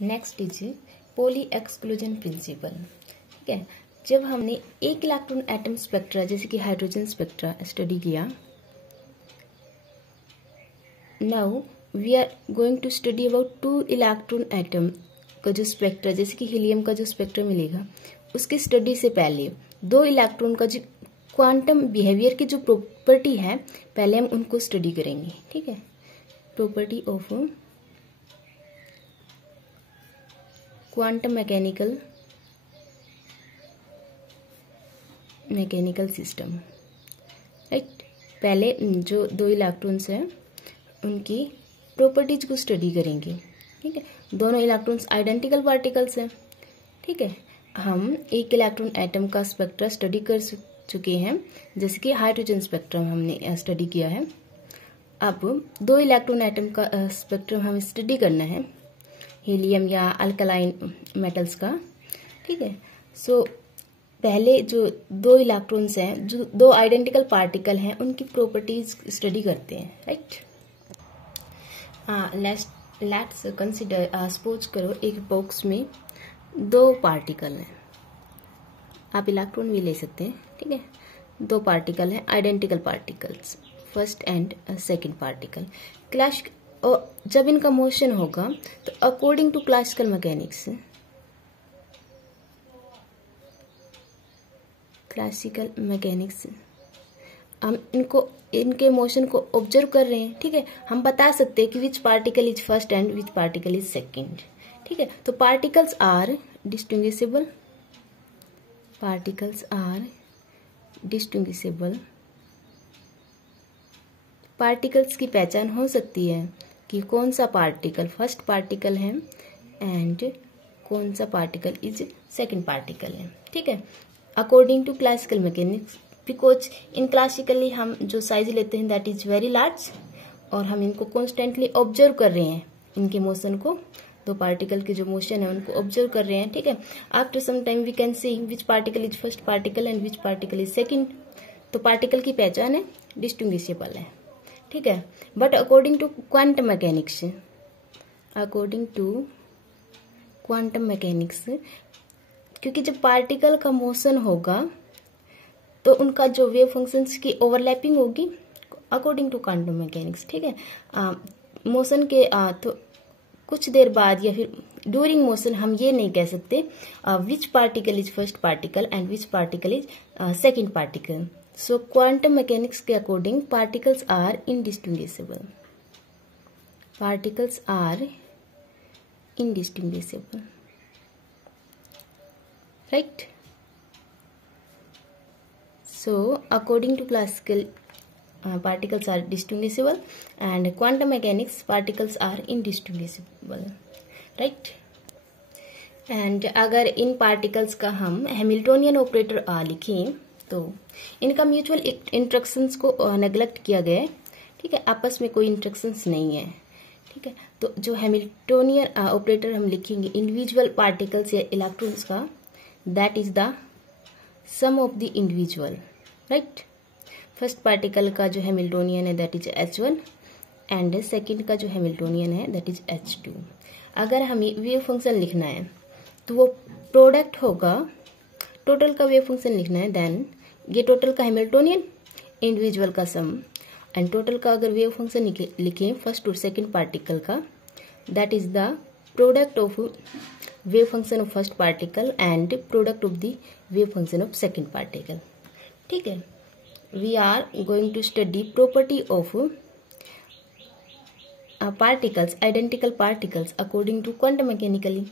Next is Pauli exclusion principle. ठीक है, जब हमने एक इलेक्ट्रॉन एटम स्पेक्ट्रा जैसे कि हाइड्रोजन स्पेक्ट्रा स्टडी किया, now we are going to study about 2 electron atom का जो स्पेक्ट्रा जैसे कि हीलियम का जो स्पेक्ट्रा मिलेगा, उसकी स्टडी से पहले 2 इलेक्ट्रॉन का जो क्वांटम बिहेवियर की जो प्रॉपर्टी है, पहले हम उनको स्टडी करेंगे। ठीक है, property of quantum mechanical system. Right, पहले जो 2 इलेक्ट्रॉन्स हैं उनकी प्रॉपर्टीज को स्टडी करेंगे। ठीक है, दोनों इलेक्ट्रॉन्स आइडेंटिकल पार्टिकल्स हैं। ठीक है, हम एक इलेक्ट्रॉन एटम का स्पेक्ट्रा स्टडी कर चुके हैं, जैसे कि हाइड्रोजन स्पेक्ट्रम हमने स्टडी किया है। अब 2 इलेक्ट्रॉन एटम का स्पेक्ट्रम हमें स्टडी करना है, हीलियम या अल्कलाइन मेटल्स का। ठीक है, सो पहले जो 2 इलेक्ट्रॉन्स हैं, जो 2 आइडेंटिकल पार्टिकल हैं, उनकी प्रॉपर्टीज स्टडी करते हैं। राइट, लेट्स कंसिडर, सपोज करो एक बॉक्स में 2 पार्टिकल हैं, आप इलेक्ट्रॉन भी ले सकते हैं। ठीक है, 2 पार्टिकल हैं, identical particles, first and second particle. और जब इनका मोशन होगा तो अकॉर्डिंग टू क्लासिकल मैकेनिक्स हम इनके मोशन को ऑब्जर्व कर रहे हैं। ठीक है, हम बता सकते हैं कि विच particle is first and which particle is second. ठीक है, तो पार्टिकल्स आर डिस्टिंग्विशेबल, पार्टिकल्स की पहचान हो सकती है कि कौन सा पार्टिकल फर्स्ट पार्टिकल है एंड कौन सा पार्टिकल इज सेकंड पार्टिकल है। ठीक है, according to classical mechanics, because in classically हम जो साइज लेते हैं दैट इज वेरी लार्ज, और हम इनको कॉन्स्टेंटली ऑब्जर्व कर रहे हैं, इनके मोशन को, 2 पार्टिकल के जो मोशन है उनको ऑब्जर्व कर रहे हैं। ठीक है, after some time we can see which particle is first particle and which particle is second. तो पार्टिकल की पहचान है, डिस्टिंग्विशेबल है। ठीक है, but according to quantum mechanics, क्योंकि जब पार्टिकल का मोशन होगा तो उनका जो वेव फंक्शंस की ओवरलैपिंग होगी अकॉर्डिंग टू क्वांटम मैकेनिक्स। ठीक है, मोशन के तो कुछ देर बाद या फिर ड्यूरिंग मोशन हम ये नहीं कह सकते which particle is first particle and which particle is second particle. So quantum mechanics के according particles are indistinguishable, right. So, according to classical, particles are distinguishable, and quantum mechanics, particles are indistinguishable, right? And अगर इन particles का हम Hamiltonian operator लिखें तो इनका mutual interactions को neglect किया गया है। ठीक है, आपस में कोई इंट्रैक्शंस नहीं है। ठीक है, तो जो हैमिल्टोनियन ऑपरेटर हम लिखेंगे इंडिविजुअल पार्टिकल्स या इलेक्ट्रॉन्स का, that is the sum of the individual. Right, first particle का जो हैमिल्टोनियन है that is H1 and second का जो हैमिल्टोनियन है दैट इज H2। अगर हमें वेव फंक्शन लिखना है तो वो प्रोडक्ट होगा, टोटल का वेव फंक्शन लिखना है, देन ये टोटल का हैमिल्टोनियन, इंडिविजुअल का सम, एंड टोटल का अगर वेव फंक्शन लिखें फर्स्ट और सेकंड पार्टिकल का, that is the product of wave function of first particle and product of the wave function of second particle. ठीक है, we are going to study property of particles, identical particles according to quantum mechanically.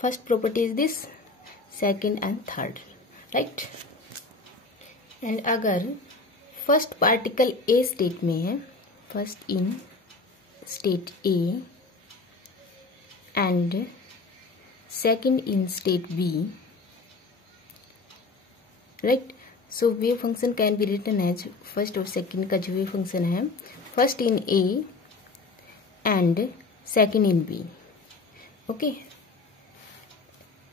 First property is this, second and third, right. And अगर first particle A state में है, first in state A and second in state B, right, so wave function can be written as first और second का जो wave function है, first in A and second in B. Okay,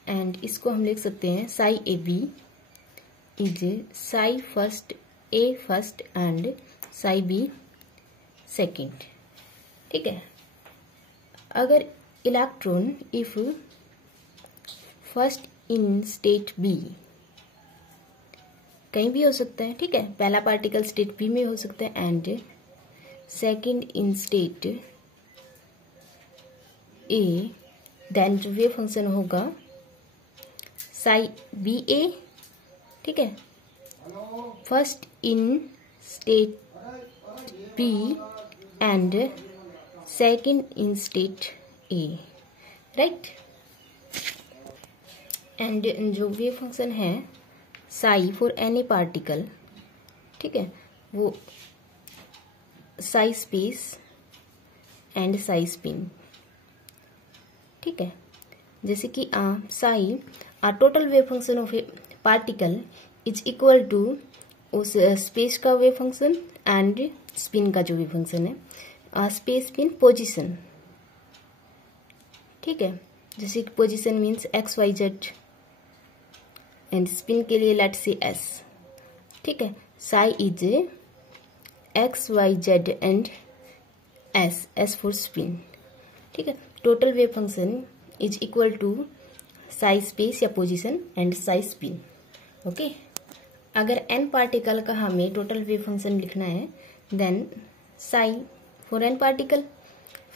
and इसको हम लिख सकते हैं psi A B is psi first A first and psi B second. ठीक है, अगर electron if first in state B, कहीं भी हो सकता है, ठीक है, पहला पार्टिकल स्टेट बी में हो सकता है, and second in state A, then जो वेव फंक्शन होगा साई बी ए, ठीक है, first in state B and second in state A, right. And जो वेव फंक्शन है साई फॉर एनी पार्टिकल, ठीक है, वो psi space and psi spin, ठीक है। जैसे कि psi total wave function of a particle is equal to उस स्पेस का वेव फंक्शन एंड स्पिन का जो वेव फंक्शन है, स्पेस स्पिन पोजीशन, ठीक है। जैसे कि position means X Y Z and spin के लिए लेट्स से एस, ठीक है। Psi is X Y Z and S, S for spin, ठीक है। Total wave function is equal to psi space या position and psi spin, okay. अगर N particle का हमें टोटल वेव फंक्शन लिखना है, then psi for N particle,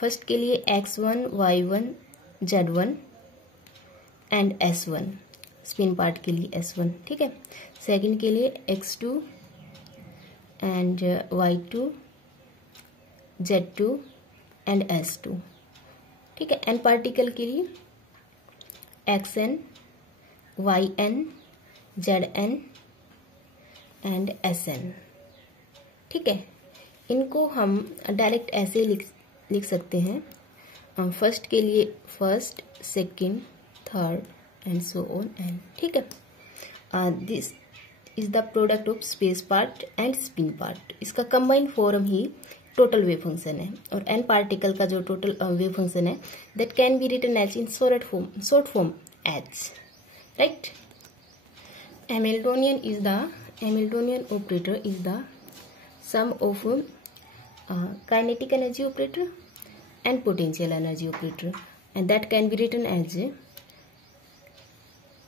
first के लिए x1 y1 z1 and s1, spin part के लिए s1, ठीक है। सेकंड के लिए x2 and y2 z2 and s2, ठीक है। एन पार्टिकल के लिए xn yn zn and sn, ठीक है। इनको हम डायरेक्ट ऐसे लिख सकते हैं, फर्स्ट के लिए first, second, third and so on and, ठीक है। This is the product of space part and spin part. इसका कंबाइंड फॉर्म ही टोटल वेव फंक्शन है, और एन पार्टिकल का जो टोटल वेव फंक्शन है that can be written as in short form H, right. Hamiltonian operator is the sum of kinetic energy operator and potential energy operator, and that can be written as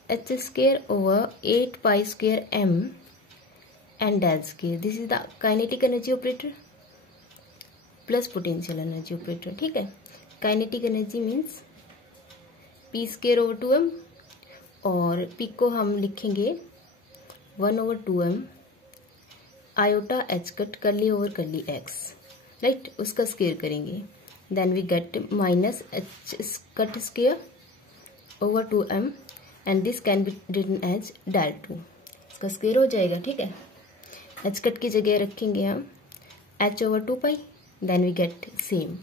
h square over 8 pi square m and del square. This is the kinetic energy operator plus potential energy operator, ठीक है। kinetic energy means p square over 2m, और p को हम लिखेंगे 1/2m iota h cut curly over curly x, right, उसका square करेंगे, then we get minus h cut square over 2m and this can be written as del 2, इसका square हो जाएगा, ठीक है। h कट की जगह रखेंगे हम h over 2 pi, then we get same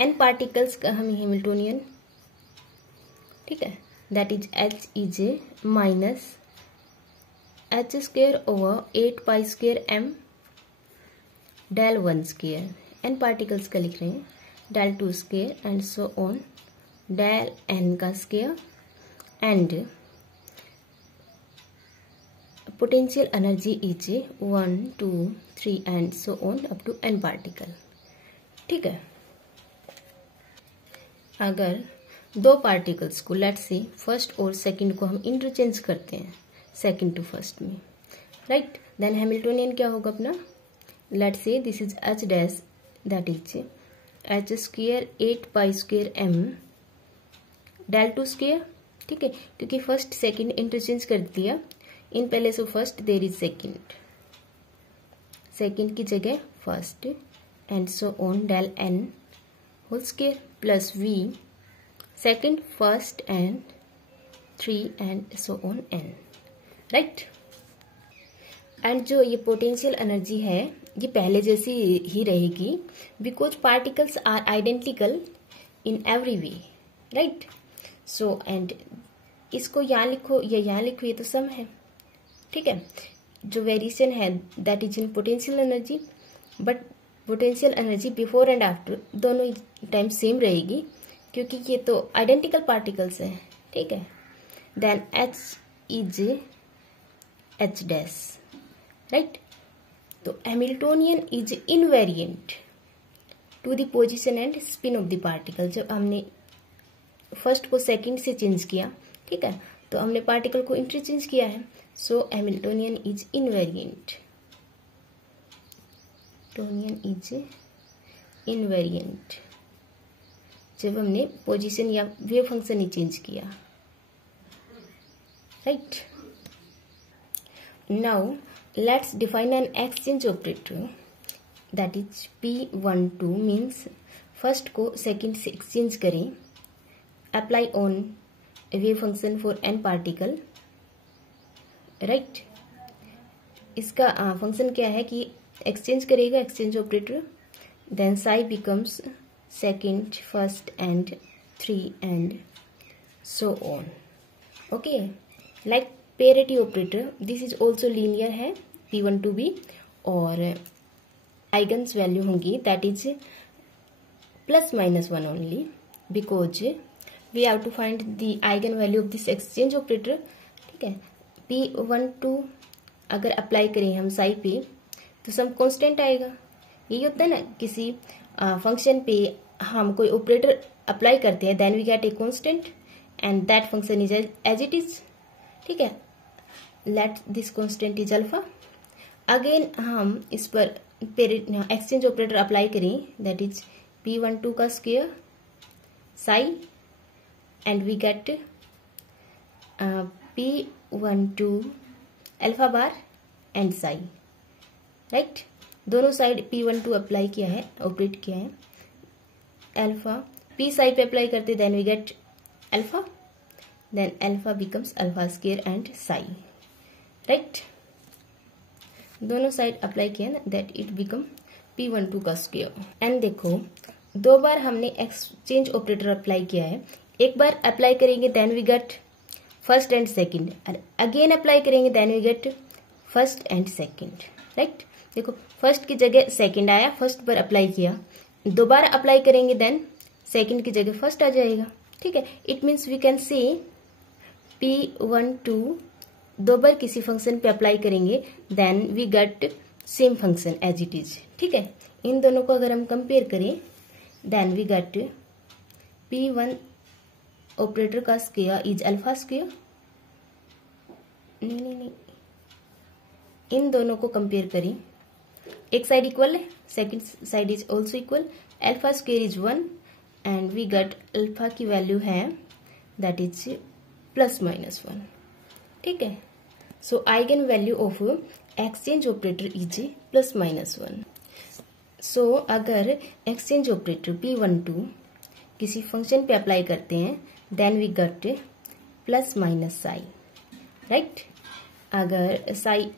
n particles का हम हैमिल्टोनियन, ठीक है, that is h is minus h square over 8 pi square m del 1 square, n particles का लिख रहे हैं del 2 square and so on del n का square, and potential energy is 1 2 3 and so on up to n particle, ठीक है। अगर दो particles को लेट्स से फर्स्ट और सेकंड को हम इंटरचेंज करते हैं सेकंड टू फर्स्ट में, राइट, देन हैमिल्टोनियन क्या होगा अपना, let's say this is h dash that is h square 8 pi square m del 2 square, ठीक है, क्योंकि फर्स्ट सेकंड इंटरचेंज कर दिया, इन पहले से फर्स्ट देर इज सेकंड की जगह first and so on del n whole square plus v second first and 3 and so on n, right. And जो ये पोटेंशियल एनर्जी है ये पहले जैसी ही रहेगी, because particles are identical in every way, right. So and इसको यहाँ लिखो या यहाँ लिखो, ये तो सम है, ठीक है। जो वेरिएशन है that is in potential energy, but potential energy before and after दोनों टाइम सेम रहेगी, क्योंकि ये तो आइडेंटिकल पार्टिकल्स है, ठीक है। Then h is h dash, right. तो Hamiltonian is invariant to the position and spin of the particle. जब हमने फर्स्ट को सेकंड से चेंज किया, ठीक है, तो हमने पार्टिकल को इंटरचेंज किया है, so Hamiltonian is invariant, Hamiltonian is invariant जब हमने पोजीशन या वेव फंक्शन ही चेंज किया, right. Now let's define an exchange operator that is P12 means first को सेकंड से एक्सचेंज करें, apply on wave function for N particle, right. इसका function क्या है कि एक्सचेंज करेगा exchange operator, then psi becomes second, first and 3 and so on, okay. Like parity operator, this is also linear है P12 भी, और eigens value होंगी that is +-1 only, because we have to find the eigen value of this exchange operator, ठीक है। P12 अगर apply करें हम साई पे तो सम कांस्टेंट आएगा, यही होता है ना, किसी फंक्शन पे हम कोई ऑपरेटर अप्लाई करते हैं, then we get a constant and that function is as it is, ठीक है। Let this constant is alpha, again हम इस पर एक्सचेंज ऑपरेटर अप्लाई करें, दैट इज P12 का square psi and we get P12 alpha बार and psi, right. दोनों side P12 apply किया है, ऑपरेट किया है, अल्फा P साई पे अप्लाई करते then we get alpha, then alpha becomes alpha square and psi, right. दोनों साइड अप्लाई किया ना, दैट इट बिकम P12 का स्क्वायर। एंड देखो दो बार हमने एक्सचेंज ऑपरेटर अप्लाई किया है, एक बार अप्लाई करेंगे then we get first and second, और अगेन अप्लाई करेंगे then we get first and second, right. देखो फर्स्ट की जगह सेकंड आया, फर्स्ट पर अप्लाई किया, दोबारा अप्लाई करेंगे देन सेकंड की जगह फर्स्ट आ जाएगा, ठीक है। इट मीन्स वी कैन से P12 दो बार किसी फंक्शन पे अप्लाई करेंगे then we get same function as it is, ठीक है। इन दोनों को अगर हम कंपेयर करें then we get P1 operator का स्क्वायर इज अल्फा स्क्वायर, नहीं, इन दोनों को कंपेयर करें, एक साइड इक्वल है, second side is also equal, alpha square is 1 and we get alpha की वैल्यू है दैट इज +-1, ठीक है। So eigen value of exchange operator is +-1। सो अगर एक्सचेंज ऑपरेटर P12 किसी फंक्शन पे अप्लाई करते हैं then we get +- psi, right. अगर साई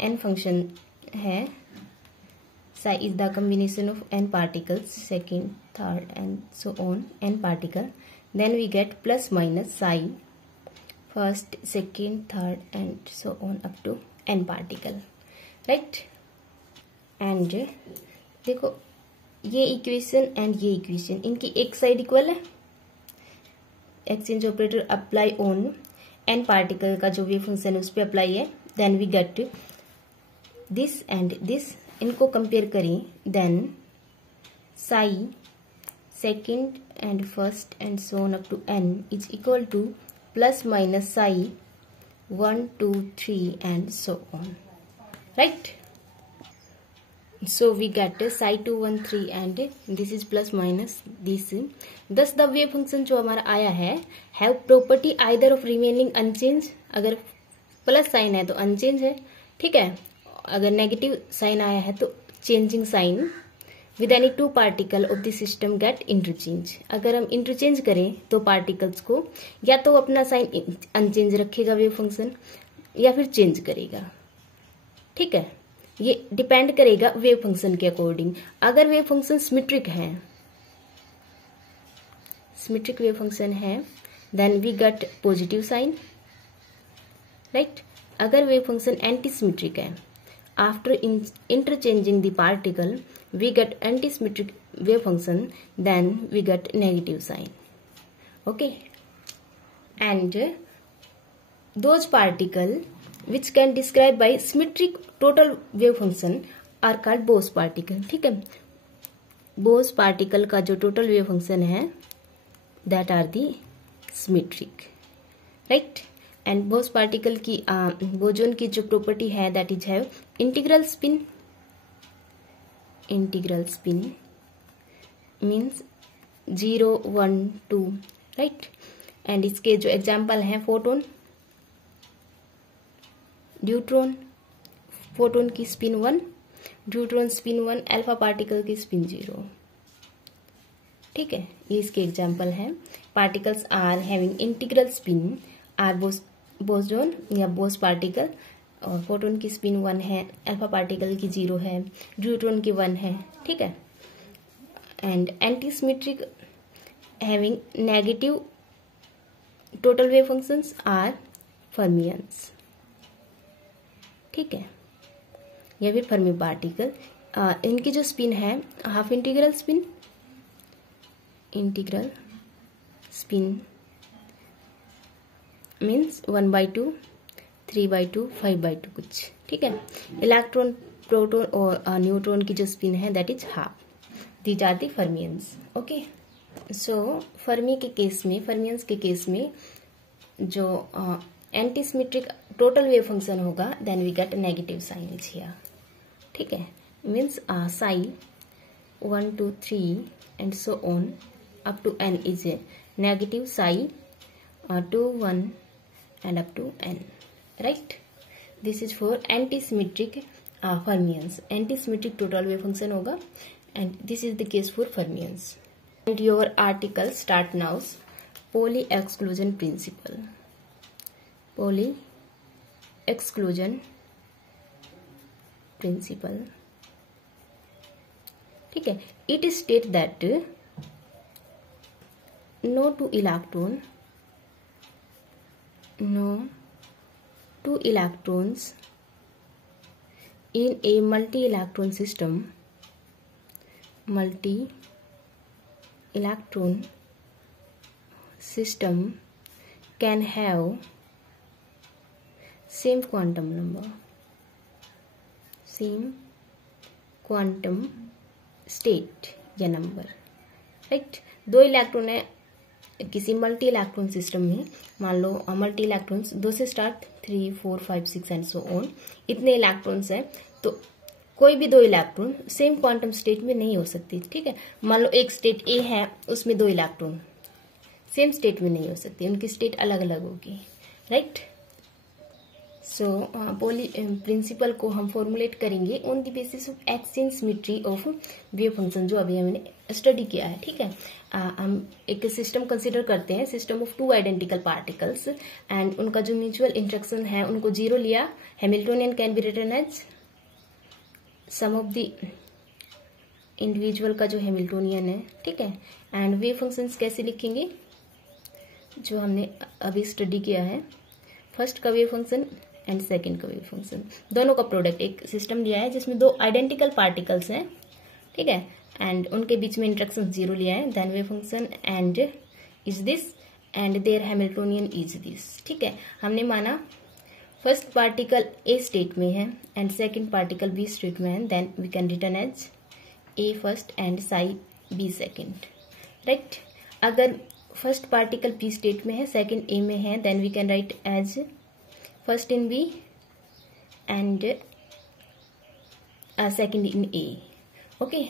n फंक्शन है, psi is the combination of n particles, second, third and so on, n particle, then we get +- psi first, second, third and so on up to n particle, right। and देखो ये equation and ये equation इनकी एक side equal है, exchange operator apply on n particle का जो wave function है उस पर अप्लाई है, then we get this and this, इनको कंपेयर करें then psi second and first and so on up to n is equal to +- psi 1, 2, 3 and so on, right. So we get psi 2, 1, 3 and this is +- this. Thus the wave function जो हमारा आया है have property either of remaining unchanged, अगर plus sign है तो unchange है, ठीक है। अगर नेगेटिव साइन आया है तो changing sign with any two particle of the system get interchange. अगर हम इंटरचेंज करें तो पार्टिकल्स को या तो अपना साइन अनचेंज रखेगा वेव फंक्शन या फिर चेंज करेगा, ठीक है। ये डिपेंड करेगा वेव फंक्शन के अकॉर्डिंग। अगर वेव फंक्शन सिमेट्रिक है, सिमेट्रिक वेव फंक्शन है then we get positive sign, right. अगर वेव फंक्शन एंटी सिमेट्रिक है, after interchanging the particle we get anti symmetric wave function then we get negative sign, okay. And those particle which can describe by symmetric total wave function are called Bose particle, ठीक है। Bose particle का जो total wave function है that are the symmetric, right. And Bose particle की boson की जो property है that is have integral spin means 0 1 2, right. And इसके जो एग्जाम्पल हैं फोटोन, ड्यूट्रॉन, फोटोन की spin 1, deuteron spin 1, alpha particle की स्पिन 0, ठीक है। ये इसके एग्जाम्पल हैं। Particles are having integral spin are boson या बोस पार्टिकल, और फोटोन की स्पिन 1 है, अल्फा पार्टिकल की 0 है, ड्यूट्रॉन की 1 है, ठीक है। And antisymmetric having negative total wave functions are fermions, ठीक है, या फिर फर्मी पार्टिकल। इनकी जो स्पिन है हाफ इंटीग्रल स्पिन मीन्स 1/2, 3/2, 5/2 कुछ, ठीक है। इलेक्ट्रॉन, प्रोटॉन और न्यूट्रॉन की जो स्पिन है that is half. These are the fermions, okay. So fermions के केस में जो एंटीसिमेट्रिक टोटल वेव फंक्शन होगा then we get negative sign is here, ठीक है। Means psi 1 2 3 and so on up to n is negative psi 2 1 and up to n, right? This is for antisymmetric fermions. Antisymmetric total wave function होगा, and this is the case for fermions. And your article start now. Pauli exclusion principle. Pauli exclusion principle. ठीक है. It states that no two electrons in a multi-electron system can have same quantum state या number, right. 2 electron है किसी multi electron system में, मान लो multi electrons 2 से start 3 4 5 6 and so on, इतने electrons हैं, तो कोई भी 2 इलेक्ट्रॉन सेम क्वांटम स्टेट में नहीं हो सकती, ठीक है। मान लो एक स्टेट ए है, उसमें 2 इलेक्ट्रॉन सेम स्टेट में नहीं हो सकती, उनकी स्टेट अलग अलग होगी, राइट। सो पॉली प्रिंसिपल को हम फॉर्मुलेट करेंगे on the basis of exchange symmetry of wave function, जो अभी हमने स्टडी किया है, ठीक है। हम एक सिस्टम कंसिडर करते हैं, system of 2 identical particles, and उनका जो म्यूचुअल इंट्रैक्शन है उनको 0 लिया। Hamiltonian can be written as sum of the individual का जो हैमिल्टोनियन है, ठीक है। एंड वेव फंक्शंस कैसे लिखेंगे, जो हमने अभी स्टडी किया है, फर्स्ट का वेव फंक्शन एंड सेकेंड का वेव फंक्शन, दोनों का प्रोडक्ट। एक सिस्टम लिया है जिसमें 2 आइडेंटिकल पार्टिकल्स हैं, ठीक है, एंड उनके बीच में इंट्रैक्शन 0 लिया है, then wave function and is this and their Hamiltonian is this, ठीक है। हमने माना फर्स्ट पार्टिकल ए स्टेट में है and second particle B state में है, then we can return as A first and psi B second, right. अगर first particle B state में है, सेकेंड ए में है, then we can write as first in B and second in A, okay.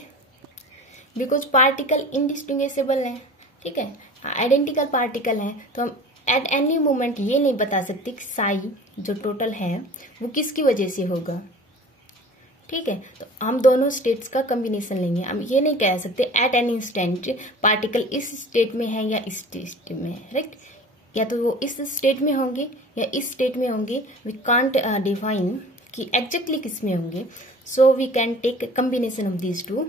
Because particle indistinguishable है, ठीक है, identical particle है, तो हम एट एनी मोमेंट ये नहीं बता सकते कि साई जो टोटल है वो किसकी वजह से होगा, ठीक है। तो हम दोनों स्टेट्स का कॉम्बिनेशन लेंगे, हम ये नहीं कह सकते एट एनी इंस्टेंट पार्टिकल इस स्टेट में है या इस स्टेट में है, राइट। या तो वो इस स्टेट में होंगे या इस स्टेट में होंगे, वी कांट डिफाइन कि एग्जैक्टली किस में होंगे। So we can take combination of these two,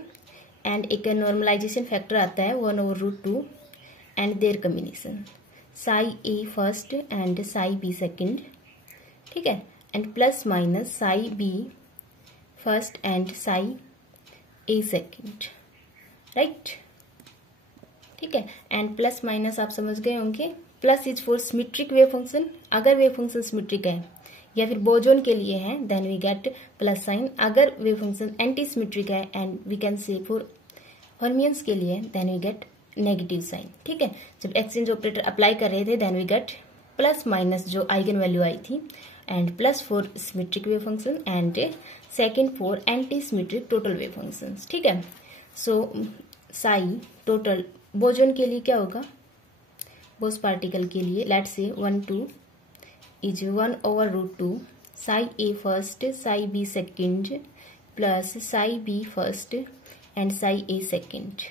and एक नॉर्मलाइजेशन फैक्टर आता है 1/√2 and their combination, psi A first and psi B second, ठीक है, and plus minus psi B first and psi A second, right, ठीक है। And plus minus आप समझ गए होंगे। Plus is for symmetric wave function, अगर वेव फंक्शन सिमेट्रिक है, या फिर बोजोन के लिए है then we get plus sign. अगर वेव फंक्शन एंटी सिमेट्रिक है and we can say for fermions के लिए then we get negative sign. ठीक है, जब एक्सचेंज ऑपरेटर अप्लाई कर रहे थे then we get plus minus जो आइगन वैल्यू आई थी and plus for symmetric wave function and second for anti symmetric total wave function. ठीक है, सो साई टोटल बोजोन के लिए क्या होगा, बोस पार्टिकल के लिए late say 1 2 is 1/√2 psi A first psi B second plus psi B first and psi A second.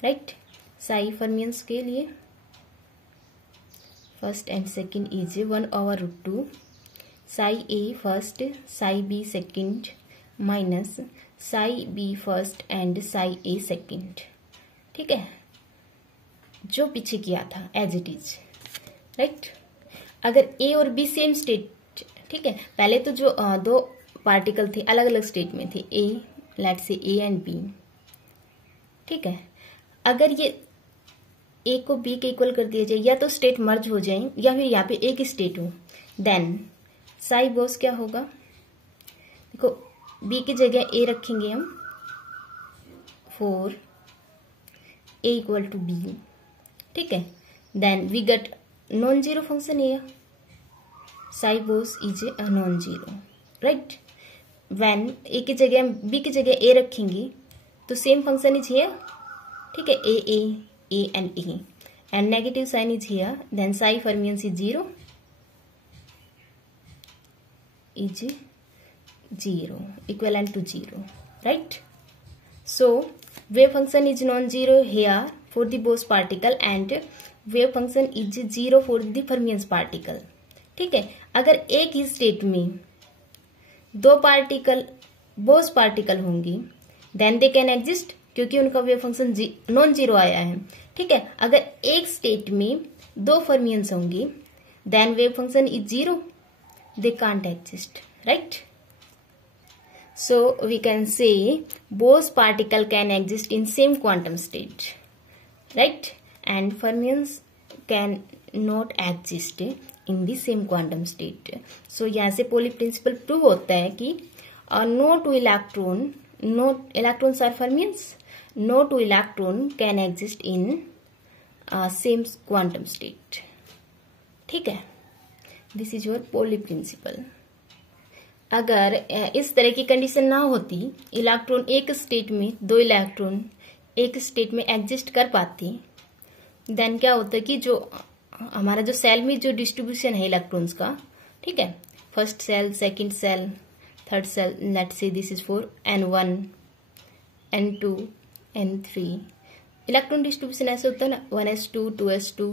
Right, psi fermions के लिए first and second is 1/√2 psi A first psi B second minus psi B first and psi A second. ठीक है, जो पीछे किया था as it is. Right, अगर ए और बी सेम स्टेट, ठीक है, पहले तो जो दो पार्टिकल थे अलग अलग स्टेट में थे, ए लेट से ए एंड बी। ठीक है, अगर ये ए को बी के इक्वल कर दिया जाए या तो स्टेट मर्ज हो जाए या फिर यहाँ पे एक स्टेट हो, देन साई बोस क्या होगा, देखो बी की जगह ए रखेंगे हम for A equal to B. ठीक है, then we get non zero function A, psi Bose is a non zero. Right, when A की जगह बी की जगह ए रखेंगे तो सेम फंक्शन इज हियर। ठीक है, A and negative sign is here, then psi fermions is zero equivalent to 0. Right, so wave function is non-zero here for the Bose particle and wave function is 0 for the Fermions particle. ठीक है, अगर एक ही state में दो particle Bose particle होंगी then they can exist, क्योंकि उनका wave function non zero आया है। ठीक है, अगर एक स्टेट में दो फर्मियंस होंगी देन wave function is zero, they can't exist. Right, so we can say Bose particle can exist in same quantum state, right, and fermions can not exist in the same quantum state. So यहाँ से पोली principal prove होता है कि no two electrons are fermions, no two electron can exist in same quantum state. ठीक है, this is your Pauli principle. अगर इस तरह की कंडीशन ना होती, इलेक्ट्रॉन एक स्टेट में दो इलेक्ट्रॉन एक स्टेट में एग्जिस्ट कर पाते, देन क्या होता है कि जो हमारा जो सेल में जो डिस्ट्रीब्यूशन है इलेक्ट्रॉन्स का, ठीक है, first cell second cell third cell, let's say this is for N1 N2 N3, electron distribution ऐसे होता है ना, 1s2 2s2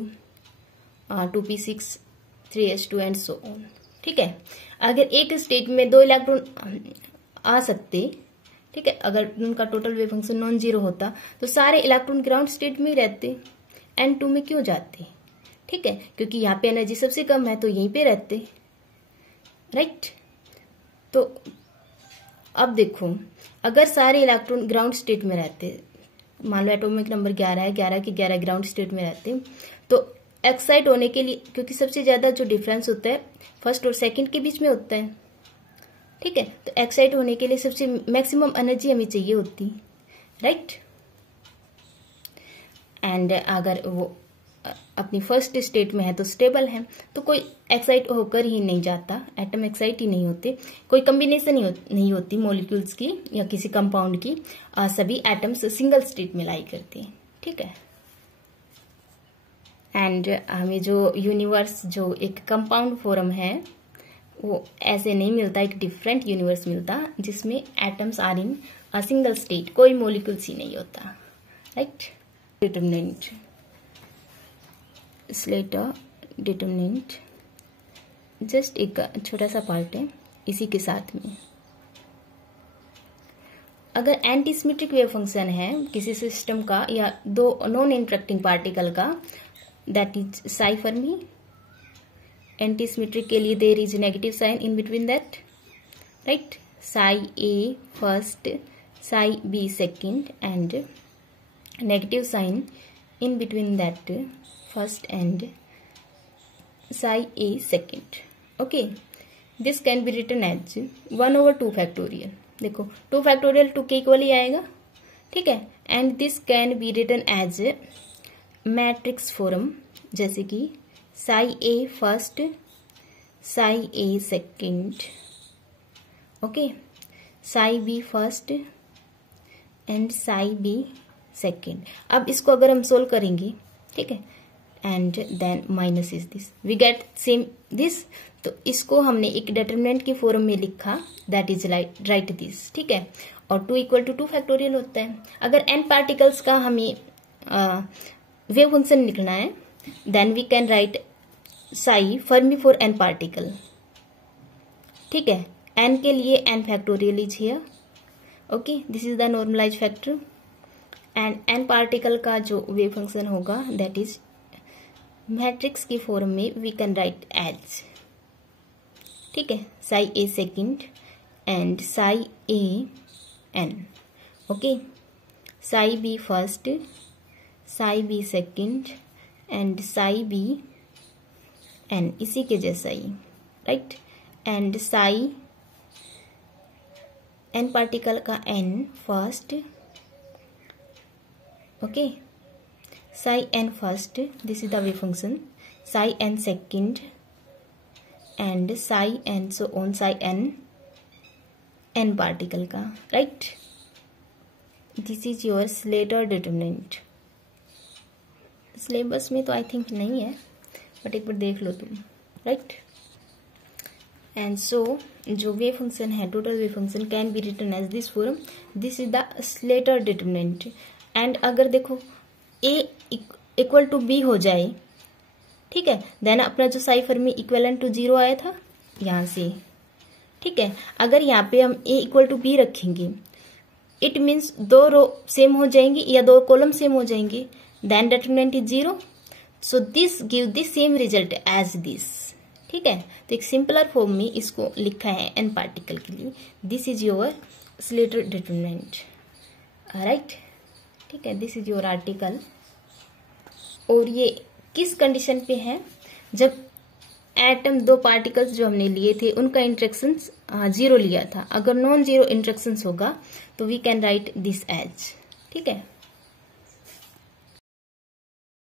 2p6 3s2 and so on. ठीक है, अगर एक स्टेट में दो इलेक्ट्रॉन आ सकते, ठीक है, अगर उनका total wave function non zero होता तो सारे इलेक्ट्रॉन ग्राउंड स्टेट में ही रहते, N2 में क्यों जाते? ठीक है, क्योंकि यहाँ पे एनर्जी सबसे कम है तो यहीं पे रहते। राइट, तो अब देखो अगर सारे इलेक्ट्रॉन ग्राउंड स्टेट में रहते, मान लो एटॉमिक नंबर 11 है, 11 के 11 ग्राउंड स्टेट में रहते, तो एक्साइट होने के लिए, क्योंकि सबसे ज्यादा जो डिफरेंस होता है फर्स्ट और सेकंड के बीच में होता है, ठीक है, तो एक्साइट होने के लिए सबसे मैक्सिमम एनर्जी हमें चाहिए होती। राइट, एंड अगर वो अपनी फर्स्ट स्टेट में है तो स्टेबल है, तो कोई एक्साइट होकर ही नहीं जाता, एटम एक्साइट ही नहीं होते, कोई कॉम्बिनेशन नहीं होती मॉलिक्यूल्स की या किसी कंपाउंड की, सभी एटम्स सिंगल स्टेट में लाई करते हैं। ठीक है, एंड हमें जो यूनिवर्स जो एक कंपाउंड फॉर्म है वो ऐसे नहीं मिलता, एक डिफरेंट यूनिवर्स मिलता जिसमें atoms are in a single state, कोई मॉलिक्यूल्स ही नहीं होता। Right, determinant Slater determinant just एक छोटा सा पार्ट है इसी के साथ में। अगर एंटी सिमेट्रिक वेव फंक्शन है किसी सिस्टम का या दो नॉन इंटरेक्टिंग पार्टिकल का, that is psi Fermi, anti-symmetric के लिए there is negative sign in between that, right, psi A first psi B second and negative sign in between that first and psi A second. Okay, this can be written as 1/2 factorial। देखो 2 factorial 2 के equal ही आएगा, ठीक है। And this can be written as matrix form, जैसे कि psi A first, psi A second, okay, psi B first and psi B second. अब इसको अगर हम सोल्व करेंगे, ठीक है, and then minus is this, we get same this. तो इसको हमने एक डिटरमिनेंट की फॉर्म में लिखा, दैट इज राइट दिस, ठीक है। और 2 = 2 फैक्टोरियल होता है। अगर n पार्टिकल्स का हमें वेव फंक्शन लिखना है, then we can write psi Fermi for n particle, ठीक है। n के लिए n factorial is here, okay, this is the normalize factor. And n particle का जो वेव फंक्शन होगा, दैट इज मैट्रिक्स की फॉर्म में वी कैन राइट एज, ठीक है, psi A second and psi A n, okay, psi B first, psi B second and psi B n, इसी के जैसा ही, right. And psi n particle का n first, okay, psi n first, this is the wave function, psi n second and psi n, so on psi n n particle का, right. This is your Slater determinant. Syllabus में तो I think नहीं है, but एक बार देख लो तुम, right. And so जो wave function है, total wave function can be written as this form, this is the Slater determinant. And अगर देखो a = b हो जाए, ठीक है, देन अपना जो साई फर्मी इक्विवेलेंट टू 0 आया था यहां से, ठीक है। अगर यहाँ पे हम a = b रखेंगे, इट मीन्स 2 रो सेम हो जाएंगी या 2 कॉलम सेम हो जाएंगे, then determinant is 0, so this give the same result as this, ठीक है। तो एक सिंपलर फॉर्म में इसको लिखा है n पार्टिकल के लिए, this is your Slater determinant, right, ठीक है। This is your article. और ये किस कंडीशन पे है, जब एटम 2 पार्टिकल्स जो हमने लिए थे उनका इंटरेक्शंस 0 लिया था। अगर नॉन जीरो इंटरेक्शंस होगा तो we can write this as, ठीक है।